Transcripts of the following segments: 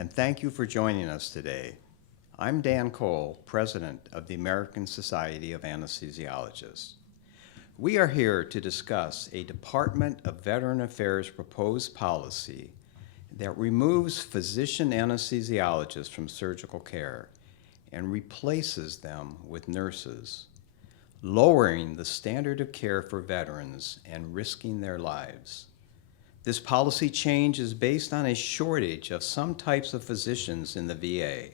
and thank you for joining us today. I'm Dan Cole, President of the American Society of Anesthesiologists. We are here to discuss a Department of Veteran Affairs proposed policy that removes physician anesthesiologists from surgical care and replaces them with nurses, lowering the standard of care for veterans and risking their lives. This policy change is based on a shortage of some types of physicians in the VA.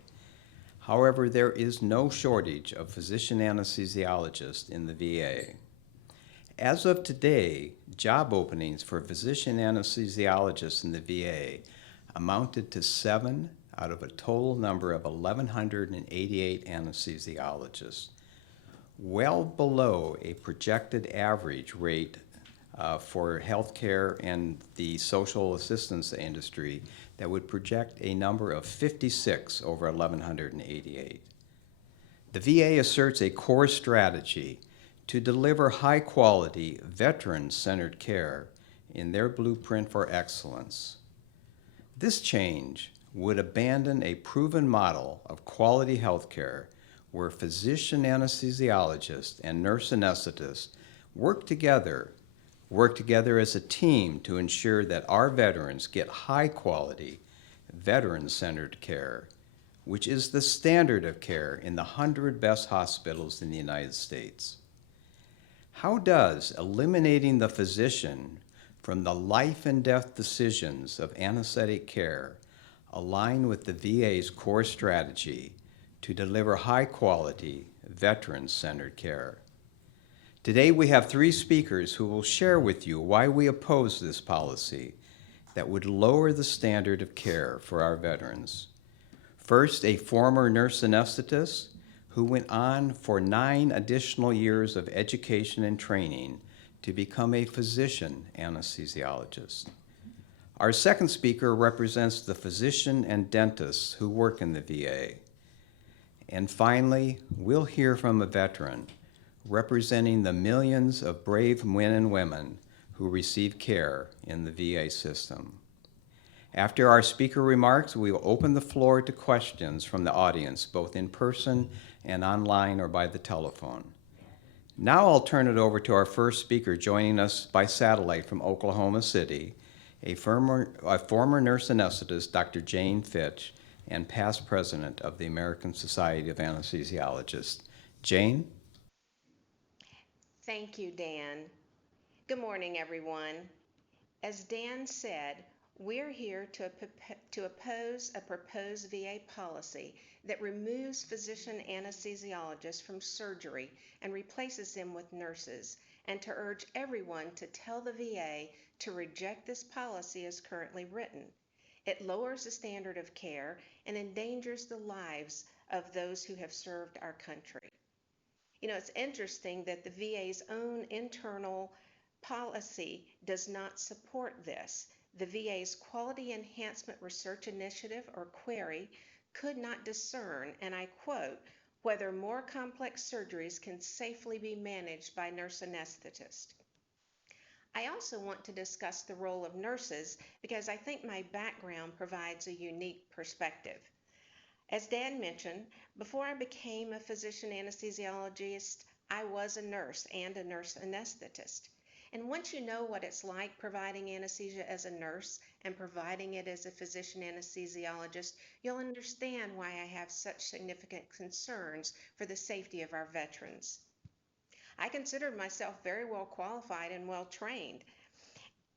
However, there is no shortage of physician anesthesiologists in the VA. As of today, job openings for physician anesthesiologists in the VA amounted to 7 out of a total number of 1,188 anesthesiologists, well below a projected average rate for healthcare and the social assistance industry that would project a number of 56 over 1,188. The VA asserts a core strategy to deliver high-quality, veteran-centered care in their blueprint for excellence. This change would abandon a proven model of quality healthcare where physician anesthesiologists and nurse anesthetists work together as a team to ensure that our veterans get high-quality, veteran-centered care, which is the standard of care in the 100 best hospitals in the United States. How does eliminating the physician from the life and death decisions of anesthetic care align with the VA's core strategy to deliver high-quality, veteran-centered care? Today we have 3 speakers who will share with you why we oppose this policy that would lower the standard of care for our veterans. First, a former nurse anesthetist who went on for 9 additional years of education and training to become a physician anesthesiologist. Our second speaker represents the physician and dentists who work in the VA. And finally, we'll hear from a veteran representing the millions of brave men and women who receive care in the VA system. After our speaker remarks, we will open the floor to questions from the audience, both in person and online or by the telephone. Now I'll turn it over to our first speaker joining us by satellite from Oklahoma City, a former nurse anesthetist, Dr. Jane Fitch, and past president of the American Society of Anesthesiologists. Jane? Thank you, Dan. Good morning, everyone. As Dan said, we're here to oppose a proposed VA policy that removes physician anesthesiologists from surgery and replaces them with nurses, and to urge everyone to tell the VA to reject this policy as currently written. It lowers the standard of care and endangers the lives of those who have served our country. You know, it's interesting that the VA's own internal policy does not support this. The VA's Quality Enhancement Research Initiative, or QUERY, could not discern, and I quote, whether more complex surgeries can safely be managed by nurse anesthetists. I also want to discuss the role of nurses because I think my background provides a unique perspective. As Dan mentioned, before I became a physician anesthesiologist, I was a nurse and a nurse anesthetist. And once you know what it's like providing anesthesia as a nurse and providing it as a physician anesthesiologist, you'll understand why I have such significant concerns for the safety of our veterans. I considered myself very well qualified and well trained,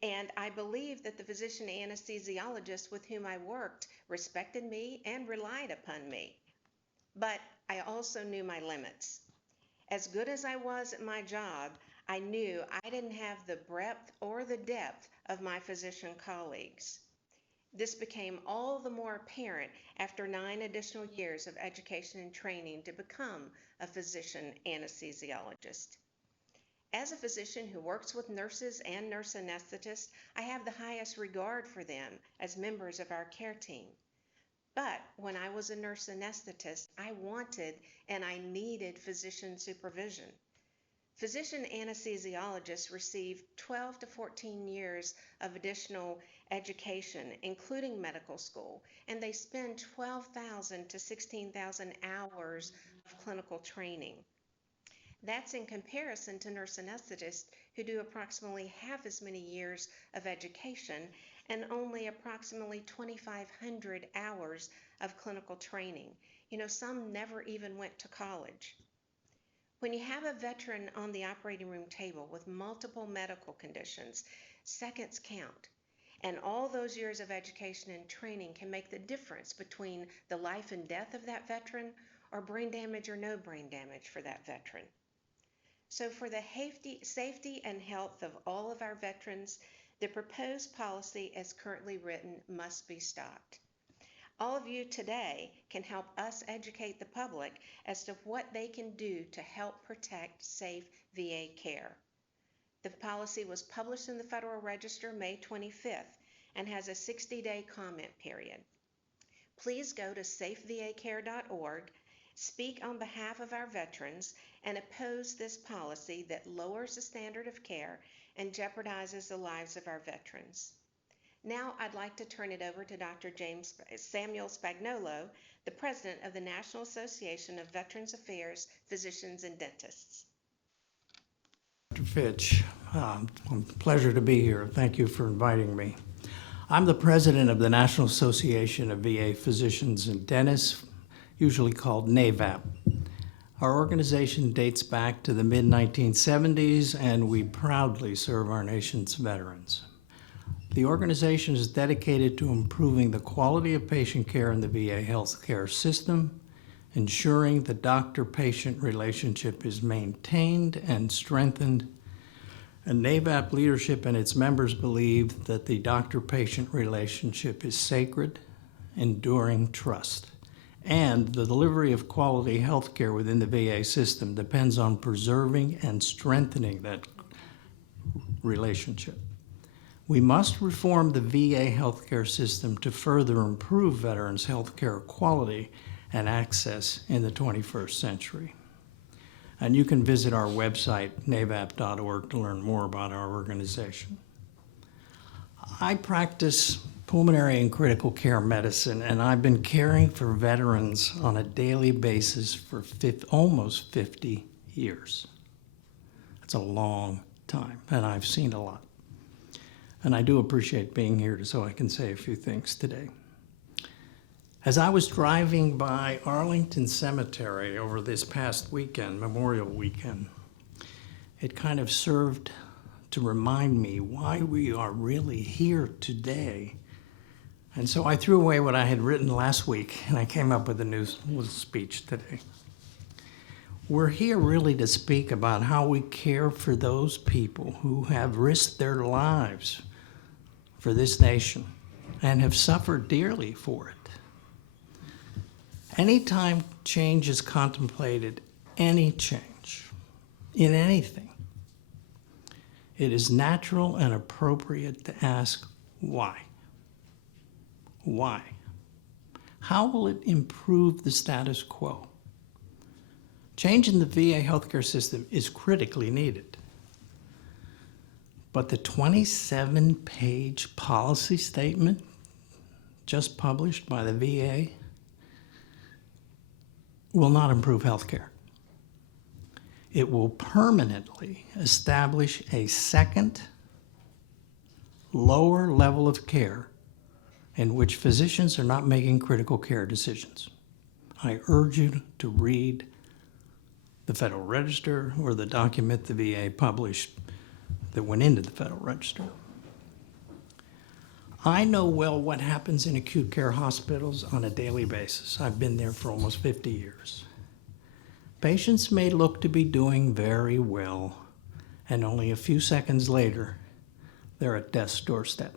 and I believe that the physician anesthesiologists with whom I worked respected me and relied upon me. But I also knew my limits. As good as I was at my job, I knew I didn't have the breadth or the depth of my physician colleagues. This became all the more apparent after 9 additional years of education and training to become a physician anesthesiologist. As a physician who works with nurses and nurse anesthetists, I have the highest regard for them as members of our care team. But when I was a nurse anesthetist, I wanted and I needed physician supervision. Physician anesthesiologists receive 12 to 14 years of additional education, including medical school, and they spend 12,000 to 16,000 hours of clinical training. That's in comparison to nurse anesthetists who do approximately half as many years of education and only approximately 2,500 hours of clinical training. Some never even went to college. When you have a veteran on the operating room table with multiple medical conditions, seconds count. And all those years of education and training can make the difference between the life and death of that veteran or brain damage or no brain damage for that veteran. So for the safety and health of all of our veterans, the proposed policy as currently written must be stopped. All of you today can help us educate the public as to what they can do to help protect safe VA care. The policy was published in the Federal Register May 25th and has a 60-day comment period. Please go to safevacare.org, speak on behalf of our veterans, and oppose this policy that lowers the standard of care and jeopardizes the lives of our veterans. Now I'd like to turn it over to Dr. Samuel Spagnolo, the president of the National Association of Veterans Affairs Physicians and Dentists. Dr. Fitch, pleasure to be here. Thank you for inviting me. I'm the president of the National Association of VA Physicians and Dentists, usually called NAVAP. Our organization dates back to the mid-1970s, and we proudly serve our nation's veterans. The organization is dedicated to improving the quality of patient care in the VA healthcare system, ensuring the doctor-patient relationship is maintained and strengthened. And NAVAP leadership and its members believe that the doctor-patient relationship is sacred, enduring trust, and the delivery of quality healthcare within the VA system depends on preserving and strengthening that relationship. We must reform the VA healthcare system to further improve veterans' healthcare quality and access in the 21st century. And you can visit our website, navap.org, to learn more about our organization. I practice pulmonary and critical care medicine, and I've been caring for veterans on a daily basis for almost 50 years. That's a long time, and I've seen a lot. And I do appreciate being here so I can say a few things today. As I was driving by Arlington Cemetery over this past weekend, Memorial Weekend, it kind of served to remind me why we are really here today. And so I threw away what I had written last week, and I came up with a new speech today. We're here really to speak about how we care for those people who have risked their lives for this nation and have suffered dearly for it. Anytime change is contemplated, any change in anything, it is natural and appropriate to ask why. Why? How will it improve the status quo? Change in the VA healthcare system is critically needed. But the 27-page policy statement just published by the VA will not improve healthcare. It will permanently establish a second, lower level of care in which physicians are not making critical care decisions. I urge you to read the Federal Register or the document the VA published that went into the Federal Register. I know well what happens in acute care hospitals on a daily basis. I've been there for almost 50 years. Patients may look to be doing very well, and only a few seconds later, they're at death's doorstep.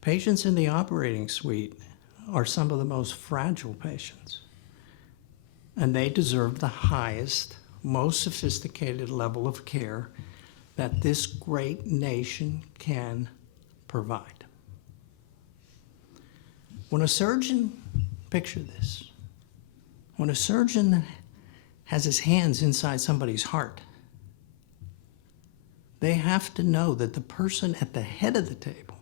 Patients in the operating suite are some of the most fragile patients, and they deserve the highest, most sophisticated level of care that this great nation can provide. When a surgeon, picture this, when a surgeon has his hands inside somebody's heart. They have to know that the person at the head of the table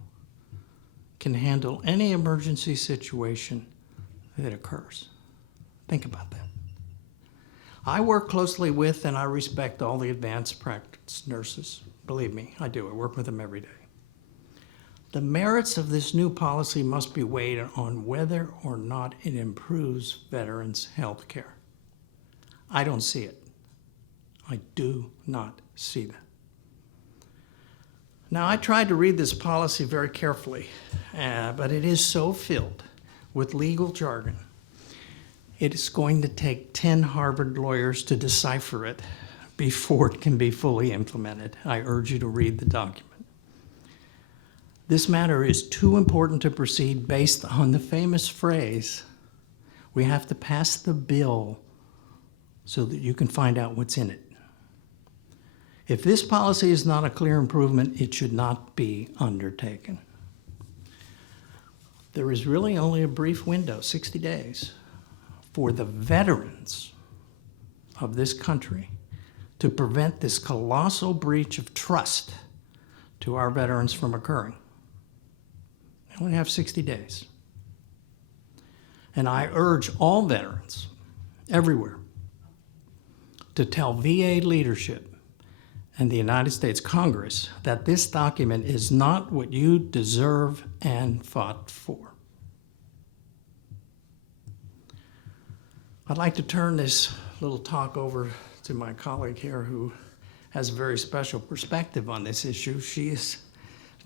can handle any emergency situation that occurs. Think about that. I work closely with and I respect all the advanced practice nurses. Believe me, I do. I work with them every day. The merits of this new policy must be weighed on whether or not it improves veterans' health care. I don't see it. I do not see that. Now, I tried to read this policy very carefully, but it is so filled with legal jargon. It is going to take 10 Harvard lawyers to decipher it before it can be fully implemented. I urge you to read the document. This matter is too important to proceed based on the famous phrase, we have to pass the bill so that you can find out what's in it. If this policy is not a clear improvement, it should not be undertaken. There is really only a brief window, 60 days, for the veterans of this country to prevent this colossal breach of trust to our veterans from occurring. They only have 60 days. And I urge all veterans everywhere to tell VA leadership and the United States Congress that this document is not what you deserve and fought for. I'd like to turn this little talk over to my colleague here who has a very special perspective on this issue. She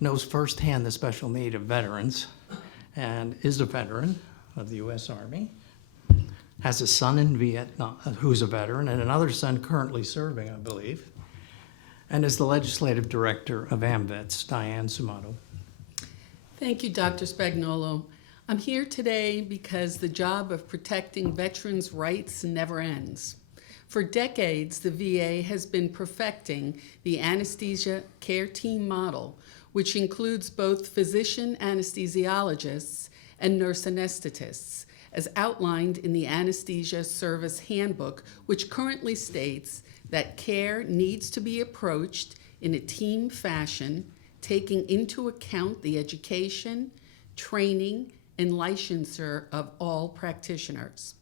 knows firsthand the special need of veterans and is a veteran of the U.S. Army, has a son in Vietnam who's a veteran and another son currently serving, I believe, and is the legislative director of AMVETS, Diane Zumatto. Thank you, Dr. Spagnolo. I'm here today because the job of protecting veterans' rights never ends. For decades, the VA has been perfecting the anesthesia care team model, which includes both physician anesthesiologists and nurse anesthetists, as outlined in the Anesthesia Service Handbook, which currently states that care needs to be approached in a team fashion, taking into account the education, training, and licensure of all practitioners.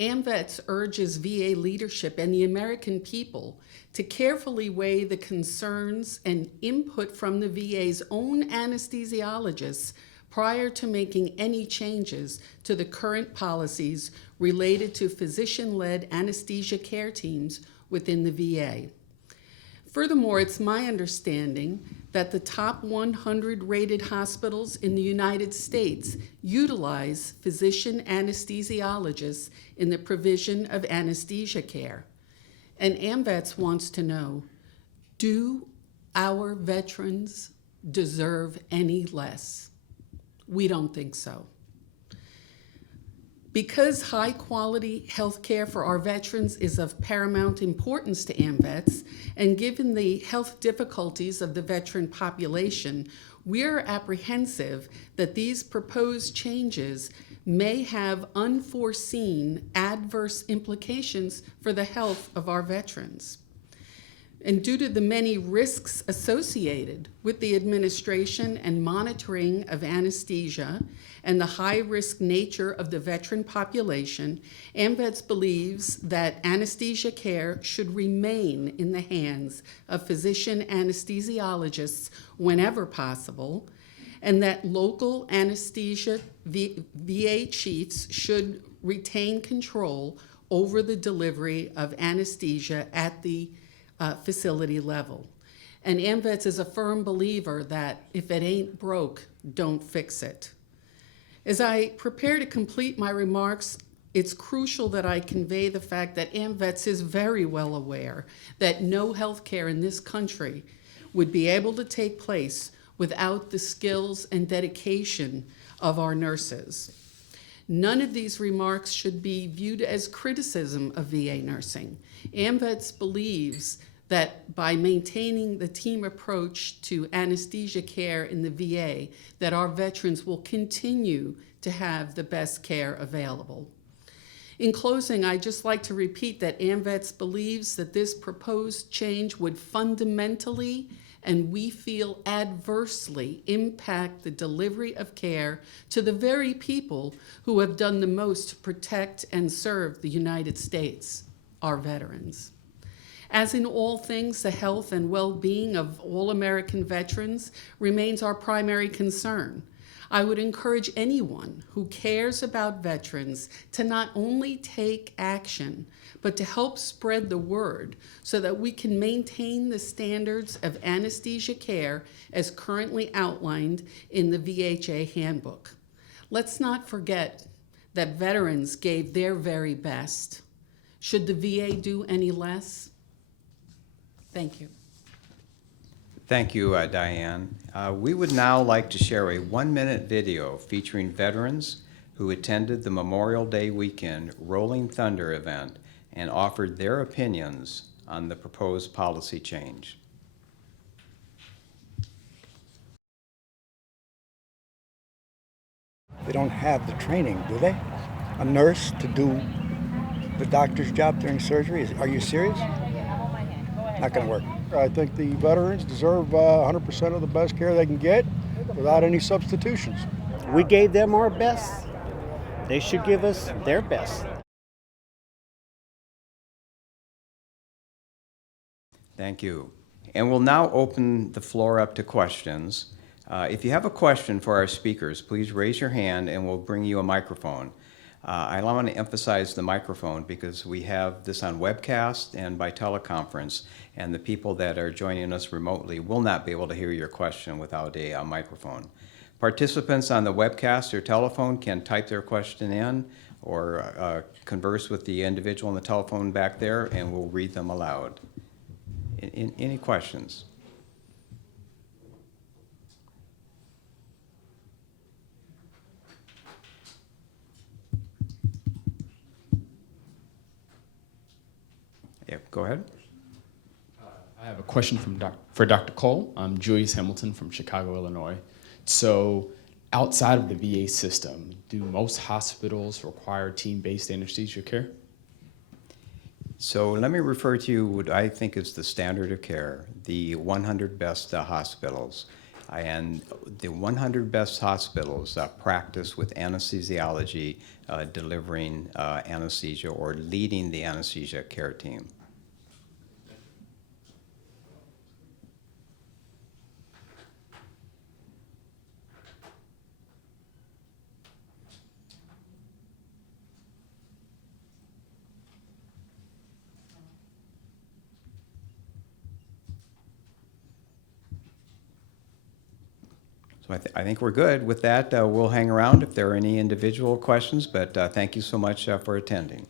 AMVETS urges VA leadership and the American people to carefully weigh the concerns and input from the VA's own anesthesiologists prior to making any changes to the current policies related to physician-led anesthesia care teams within the VA. Furthermore, it's my understanding that the top 100 rated hospitals in the United States utilize physician anesthesiologists in the provision of anesthesia care. And AMVETS wants to know, do our veterans deserve any less? We don't think so. Because high-quality health care for our veterans is of paramount importance to AMVETS, and given the health difficulties of the veteran population, we're apprehensive that these proposed changes may have unforeseen adverse implications for the health of our veterans. And due to the many risks associated with the administration and monitoring of anesthesia and the high-risk nature of the veteran population, AMVETS believes that anesthesia care should remain in the hands of physician anesthesiologists whenever possible, and that local anesthesia VA chiefs should retain control over the delivery of anesthesia at the facility level. And AMVETS is a firm believer that if it ain't broke, don't fix it. As I prepare to complete my remarks, it's crucial that I convey the fact that AMVETS is very well aware that no health care in this country would be able to take place without the skills and dedication of our nurses. None of these remarks should be viewed as criticism of VA nursing. AMVETS believes that by maintaining the team approach to anesthesia care in the VA, that our veterans will continue to have the best care available. In closing, I'd just like to repeat that AMVETS believes that this proposed change would fundamentally, and we feel adversely, impact the delivery of care to the very people who have done the most to protect and serve the United States, our veterans. As in all things, the health and well-being of all American veterans remains our primary concern. I would encourage anyone who cares about veterans to not only take action, but to help spread the word so that we can maintain the standards of anesthesia care as currently outlined in the VHA handbook. Let's not forget that veterans gave their very best. Should the VA do any less? Thank you. Thank you, Diane. We would now like to share a 1-minute video featuring veterans who attended the Memorial Day weekend Rolling Thunder event and offered their opinions on the proposed policy change. They don't have the training, do they? A nurse to do the doctor's job during surgery? Are you serious? Not going to work. I think the veterans deserve 100% of the best care they can get without any substitutions. We gave them our best. They should give us their best. Thank you. And we'll now open the floor up to questions. If you have a question for our speakers, please raise your hand and we'll bring you a microphone. I want to emphasize the microphone because we have this on webcast and by teleconference, and the people that are joining us remotely will not be able to hear your question without a microphone. Participants on the webcast or telephone can type their question in or converse with the individual on the telephone back there, and we'll read them aloud. Any questions? Yeah, go ahead. I have a question for Dr. Cole. I'm Julius Hamilton from Chicago, Illinois. So outside of the VA system, do most hospitals require team-based anesthesia care? So let me refer to you what I think is the standard of care, the 100 best hospitals. And the 100 best hospitals practice with anesthesiology, delivering anesthesia or leading the anesthesia care team. So I think we're good. With that, we'll hang around if there are any individual questions, but thank you so much for attending.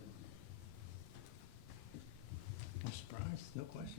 I'm surprised, no question.